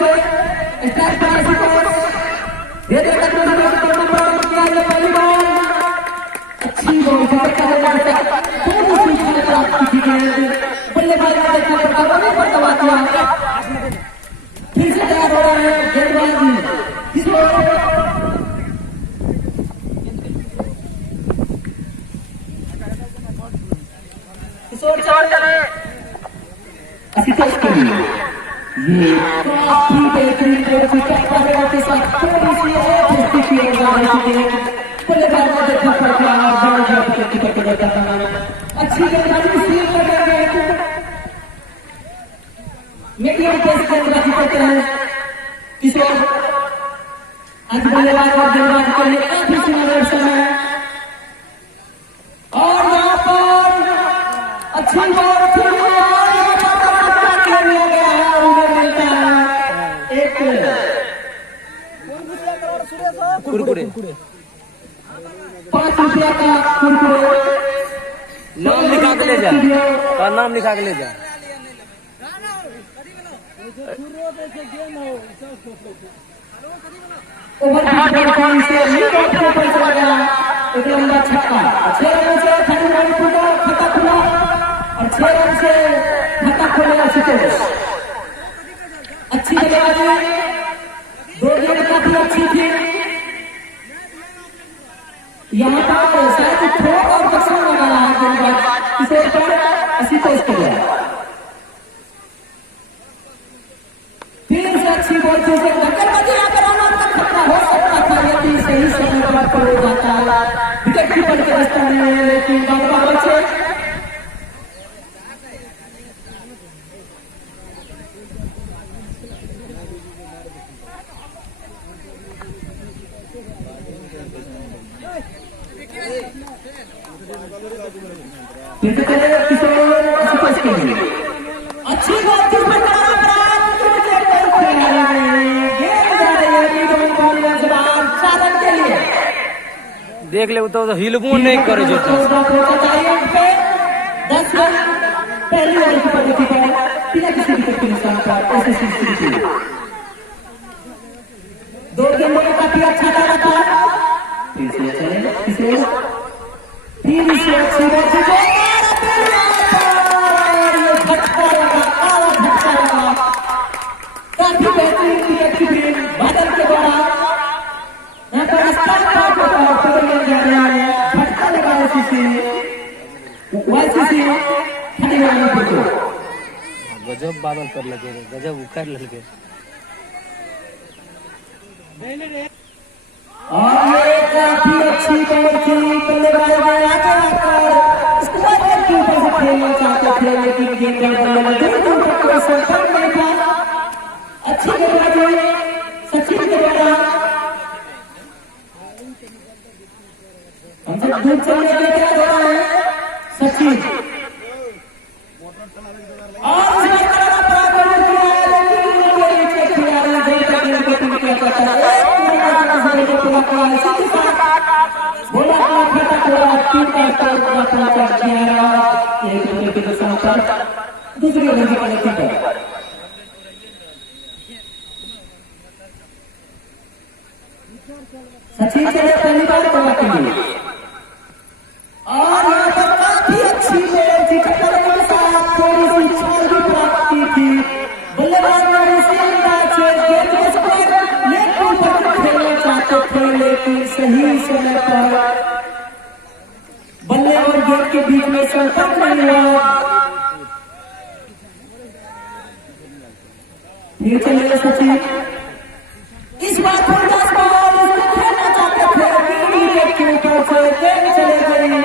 से स्टार्ट करें ये देखा तो पहली बार अच्छी बॉल बल्लेबाज का देखा पड़ता दिया फिर से तैयार हो रहा है गेंदबाजी किशोर चार करे के लिए ये काफी बेहतरीन के साथ थोड़ी सी बल्लेबाज को देखना पड़ता अच्छी गेंदबाजी मीडियम पेस गेंदबाजी करते हैं किशोर आज बल्लेबाज और गेंदबाज के लिए काफी सुंदर समय और यहाँ पर अच्छी बॉल कुरकुरे 5 रुपया का कुरकुरे नाम लिखा के ले जा नाम लिखा के ले जा ओवर से एक लंबा छक्का 6 रन से खड़ा खाता खुला और 6 रन से खाता खोलेगा सुकेश अच्छी गेंदबाजी दो गेंद काफी अच्छी थी यहाँ पर शायद थोड़ा और दक्षिण लगा रहा है गेंदबाज किशोर पर 80 पेश कर गया फिर से अच्छी बॉल से गेंदबाजी यहाँ पर रन का खतरा हो सकता था लेकिन सही समय पर पकड़ जाता विकेट कीपर के रास्ते में लेकिन बाबा से अच्छी बात देख ले तो हिलबो नहीं करे जो 10 रन पहली ओवर की प्रगति पर बिना किसी विकेट के नुकसान पर दो गेंदों में काफी अच्छा डाला था फिर से अच्छी बात काफी बेहतरीन विकेट कीपिंग बादल के द्वारा यहाँ पर फटका लगा गजब बादल कर लगे गजब उखाड़ लगे और ये काफी अच्छी बॉल थी बल्लेबाज ने आगे आकर स्क्वायर के ऊपर से खेलना चाहते थे लेकिन गेंद दूर तक कोई संपर्क नहीं था अच्छी गेंदबाजी सचिन के द्वारा हमसे दूर चलने के लिए तैयार हो रहा है सचिन और दूसरी ओवर की प्रगति पर सचिन के लिए पहली बार करवा के लिए और यहाँ पर काफी अच्छी बॉल थी टक्कर के साथ थोड़ी सी छाल भी प्राप्ति थी बल्लेबाज ने उसी अंदाज से गेंद को स्क्वायर लेग के ऊपर खेलना चाहते थे लेकिन सही समय पर बल्ले और गेंद के बीच में संपर्क नहीं हुआ फिर चले सचिन इस बार थोड़ा बॉल इसको खेलना चाहते थे विकेट के ऊपर से गेंद चले गई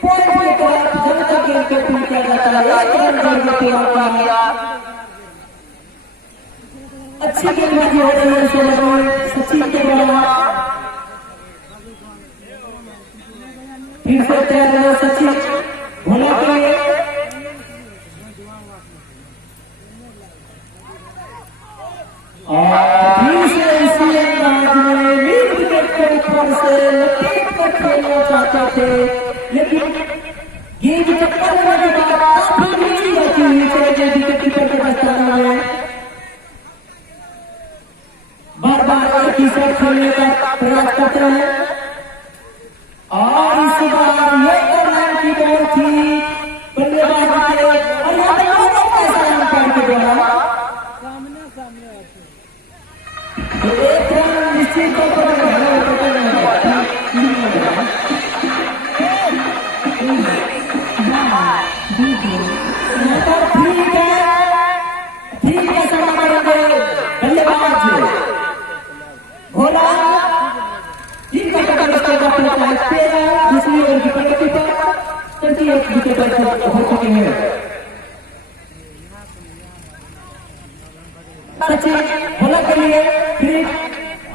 पॉइंट की तरफ जब तक गेंद को पूरा किया जाता है एक रन जड़ के पूरा किया अच्छी गेंदबाजी हो रही है सचिन के द्वारा फिर से तैयार है सचिन भोला के लिए फिर से इसी अंदाज में विकेट के ऊपर से लपेट कर खेलना चाहते थे लेकिन गेंद चक्कर लगने के बाद काफी नीचे जाती हुई चले गए विकेट कीपर के दस्ताना में बार बार एक ही शॉट खेलने का प्रयास करते हैं और इस बार ये लाइन की बॉल थी बल्लेबाज के और यहाँ पे बहुत कैसा अंपायर के द्वारा एक रन निश्चित तौर पर ठीक है समा करेंगे बल्लेबाज भोला तीन का टक्कर इसके बाद तेरह दूसरी ओवर की प्रगति पर 31 विकेट पर हो चुके हैं सचिन भोला के लिए फिर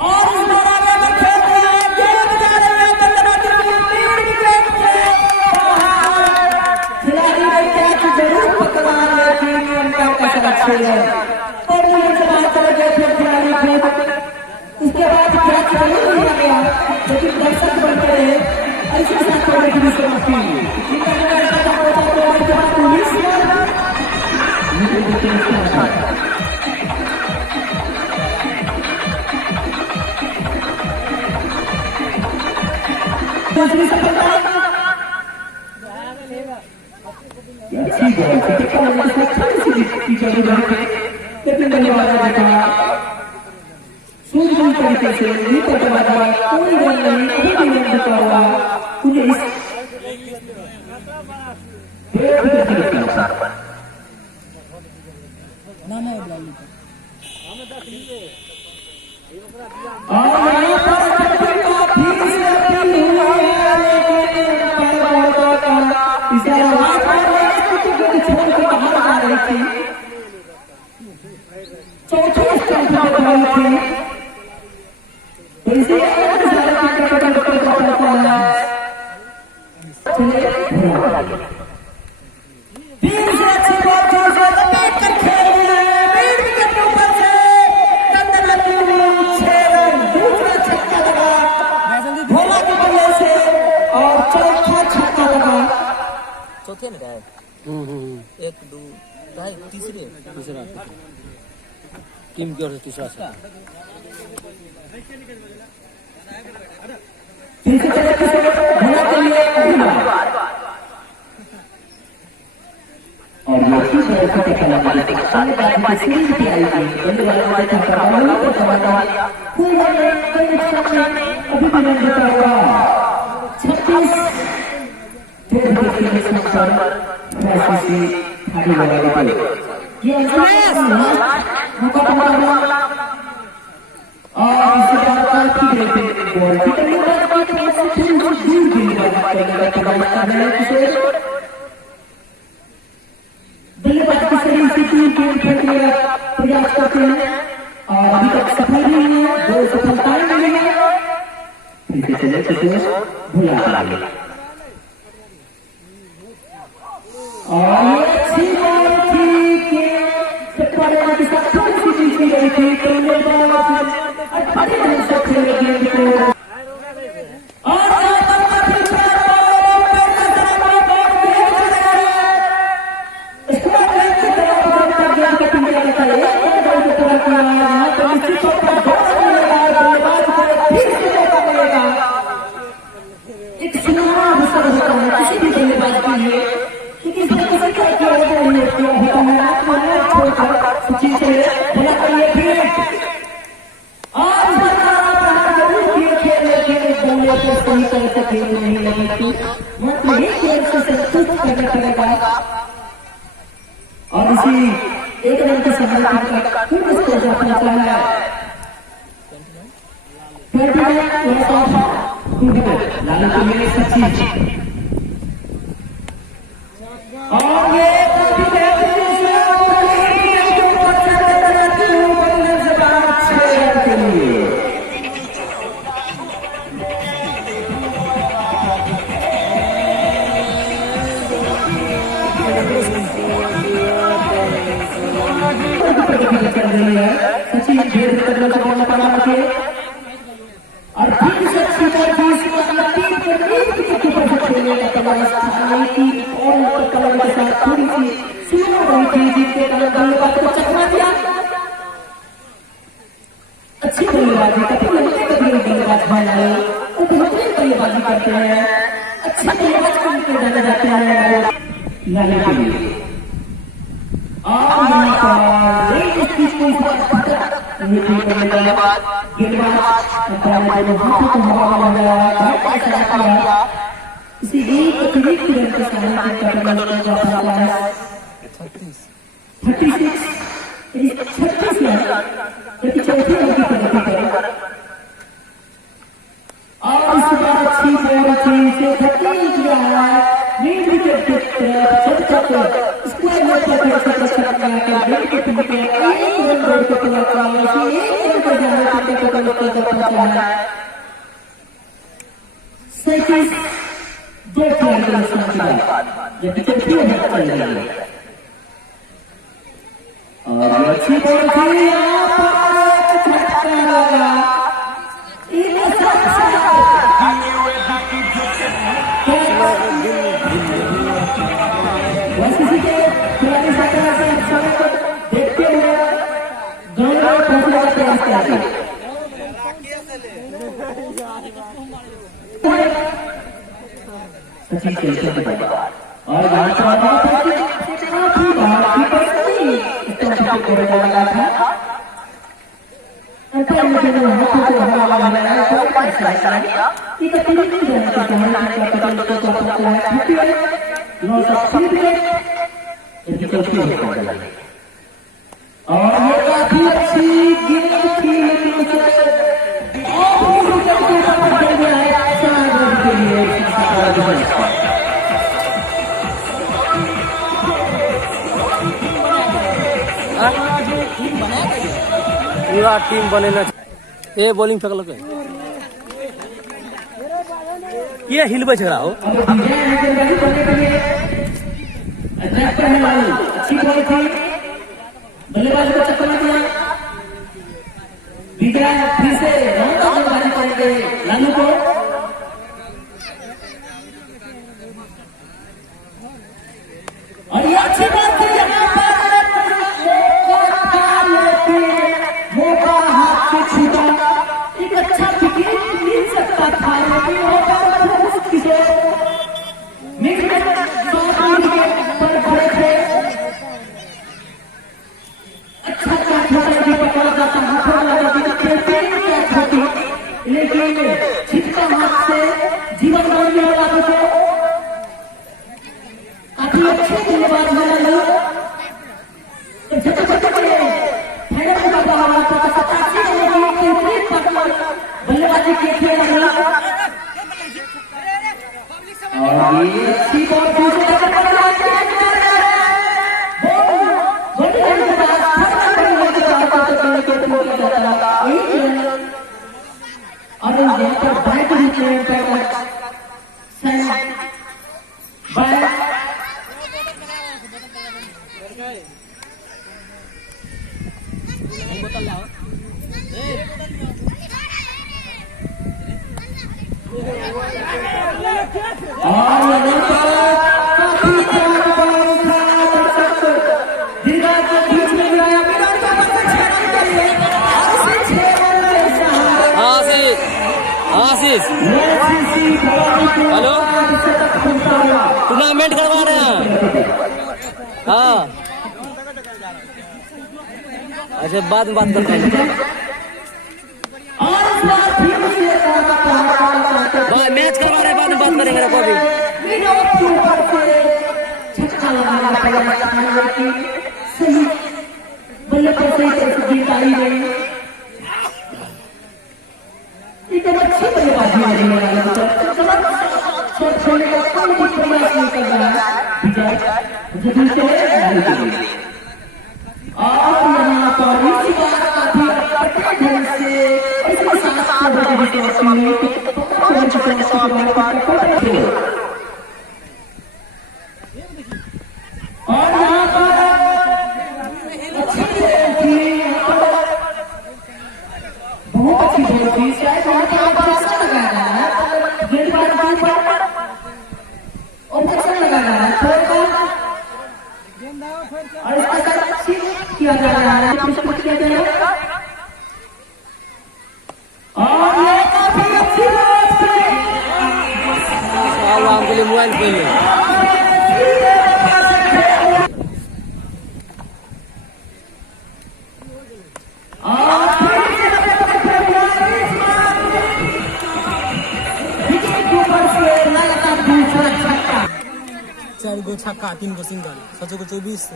और इस बार आगे में खेल रहे हैं गेंद बजा रहे हैं बल्लेबाज तीन विकेट खिलाड़ी ने कैच जरूर पकड़ा लेकिन अंपायर का सिलेक्शन है और नीचे बाहर चले गए फिर खिलाड़ी फिर उसके बाद कैच जरूर लिया गया लेकिन दर्शक बन गए ऐसे साथ करने की भी समाप्ति दूसरी सफलता अच्छी बॉल लेकिन धन्यवाद सुंदर तरीके से कोई रन नहीं कोई रन बचा हुआ मुझे इस चौथे में है एक दो ढाई तीसरा टीम की ओर से तीसरा और बल्लेबाज की शरीर से तीन प्रयास करते हैं और अभी तक सफल नहीं है दो सफलताएं मिली है और अच्छी बॉल थी कि के साथ थोड़ी सी जीत गई थी तो नहीं लगी थी मात्र एक गेंद से संतुष्ट करना पड़ेगा और इसी एक रन की सफलता का पूर्ण स्कोर पहुंचा है 29 लाल के लिए सचिन और ये सचिन घेर करने का बॉल बना के और फिर से स्वीकार की टीम के नीचे ऊपर से खेलने का प्रयास था कि और कलर के साथ थोड़ी सी स्लो रही थी जिसके कारण बल्लेबाज को चकमा दिया अच्छी बल्लेबाजी कभी लगते कभी बल्लेबाज बनाए वो बेहतरीन बल्लेबाजी करते हैं। अच्छे बल्लेबाज को उनके जाने जाते हैं लाने के लिए। और यहाँ पर एक चीज को गेंदबाज अपने हाथों को हवा में लगाया ऐसा किया इसी एक अतिरिक्त रन के सामने का 36 36 जबकि चौथी रन की प्रगति करें और इस बार अच्छी बॉल थी से खत्म किया है मिड विकेट की तरफ तक स्क्वायर में पर छक्का लगा मिड विकेट पे एक रन बोर्ड को पूरा किया एक रन पर जाने तक तक पहुंचा है 37 दो खिलाड़ी के नुकसान के बाद जबकि चौथी ओवर चल रही है और अच्छी बॉल थी यहाँ पर छक्का लगा देखते हुए दोनों पहुंचने का प्रयास करते हैं सचिन खेलते के बाद और यहाँ था अंतर में जो हाथों को हवा लगाया तो फैसला किया एक अतिरिक्त रन के सामने का पतन को पकड़ा है 9 चौथी होता है और ये काफी अच्छी गेंद थी लेकिन उसे पकड़ गया है 4 रन के लिए पूरा टीम बनेना ए बॉलिंग फेंकल के ये हिलबे छरा हो अच्छी बॉल थी बल्लेबाज को चक्कर दिया विजय फिर से बल्लेबाजी करेंगे लालू को और ये अच्छी बात थी यहाँ पर मौका हाथ से छूटा एक अच्छा विकेट मिल सकता था लेकिन पर खड़े थे अच्छा पकड़ा जाता हाथों लेकिन छिटका हाथ से जीवन मानने वाला को काफी अच्छे बल्लेबाज बना बल्लेबाजी की थी और ये अच्छी बॉल और यहाँ पर बैट हेलो टूर्नामेंट करवा रहे हैं हाँ अच्छा बाद में बात करते हैं मैच करवा रहे बाद में बात करेंगे सही बल्ले पर सही जीत आई नहीं अच्छी बल्लेबाजी हो रही है छोड़ने का कोई भी प्रयास नहीं कर रहा है जरूर से और यहाँ पर इसी बात काफी ढंग से इसके साथ और यहाँ पर अच्छी बहुत अच्छी बॉल थी शायद वहाँ पर अच्छा लगा रहा है गेंदबाज और अच्छा लगा रहा है और इसका किया जा रहा है किया जाएगा पहले मोबाइल पहले चार गो छक्का 3 गो सिंगल 7 को 24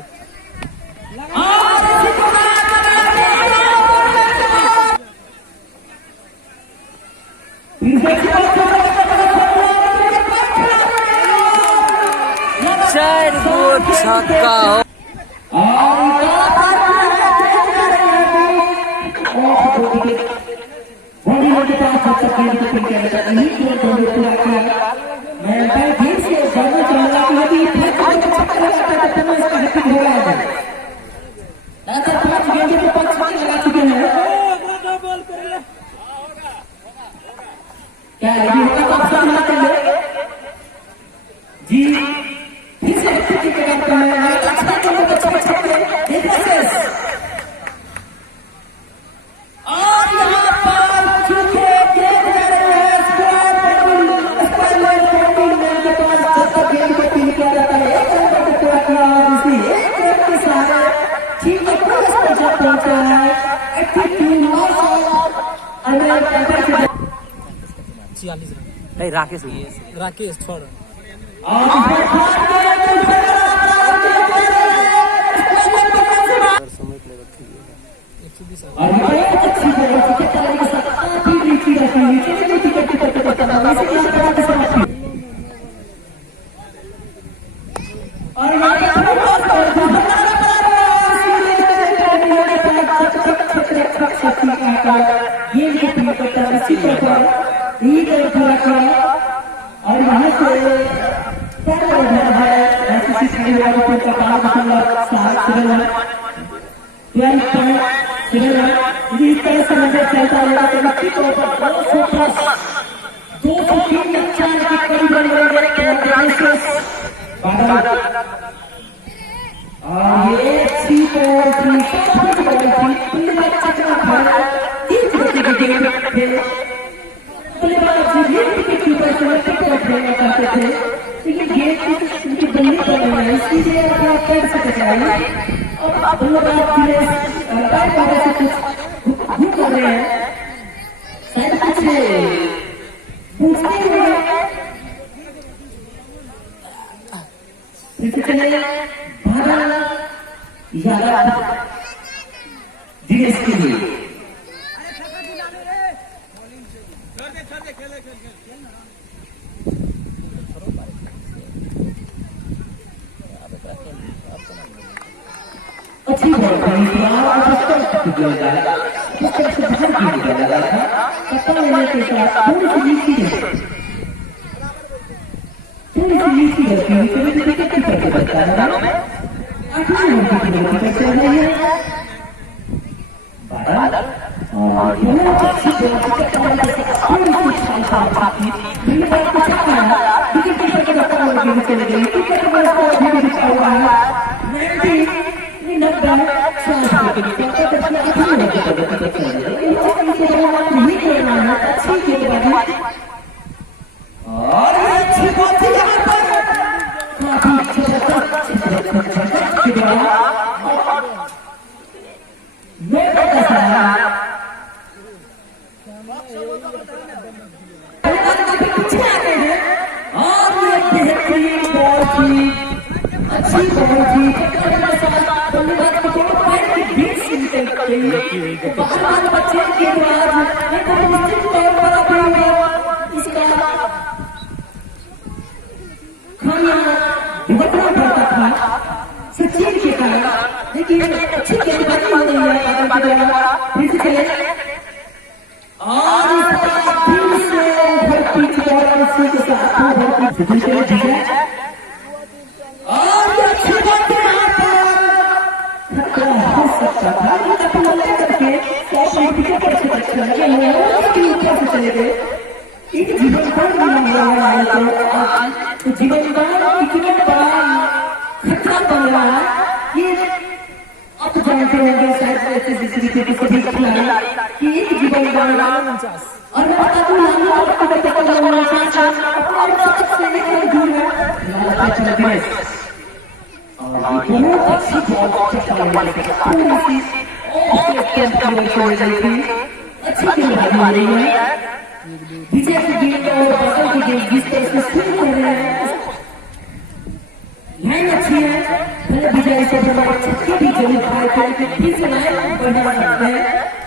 चार गो छक्का जी फिर से करता है और यहाँ पर चूखे गेंद कर रहे हैं स्क्वायर के पास जब तक गेंद को पील किया जाता है एक नंबर पे पूरा किया और इसलिए एक गेंद के सहारे टीम को प्लस पर जब पहुंचा है एटीट्यूड लॉस और अगर 46 रन नहीं राकेश छोड़ और यहाँ से इस तरह से नजर चलता हुआ दो सौ तीन चार के करीब और ये अच्छी करते थे लेकिन गेट की बंदी कर रहे हैं इसलिए आप कर सकते हैं और आप लोग कुछ कर रहे हैं शायद कुछ पूछते हुए चले 12 दिनेश के लिए अच्छी बात है के साथ थोड़ी सी नीची रहती है और अच्छी बात है यहाँ पर सचिन के कारण लेकिन अच्छी गेंदबाजी हो रही है फिर से चले और फिर से भर्ती के साथ और ये अच्छी बात है यहाँ पर हो सकता था करके चले गए एक जीवन पर तो जीवन का कितने बड़ा खतरा बन रहा है ये आप जानते होंगे शायद ऐसे तरीके से सभी खिलाड़ी कि एक जीवन का और मैं बता दूं से एक और दूर है लाल चल दिनेश और बहुत अच्छी बॉल चक्कर वाले के साथ थोड़ी सी टेम्पो छोड़ गई थी अच्छी गेंदबाजी हो रही है विजय की गेंद और बसंत की गेंद जिस तरह से स्विंग कर रहे हैं लाइन अच्छी है भले विजय से छक्के भी जरूर खाए थे फिर से लाइन बढ़ा सकते हैं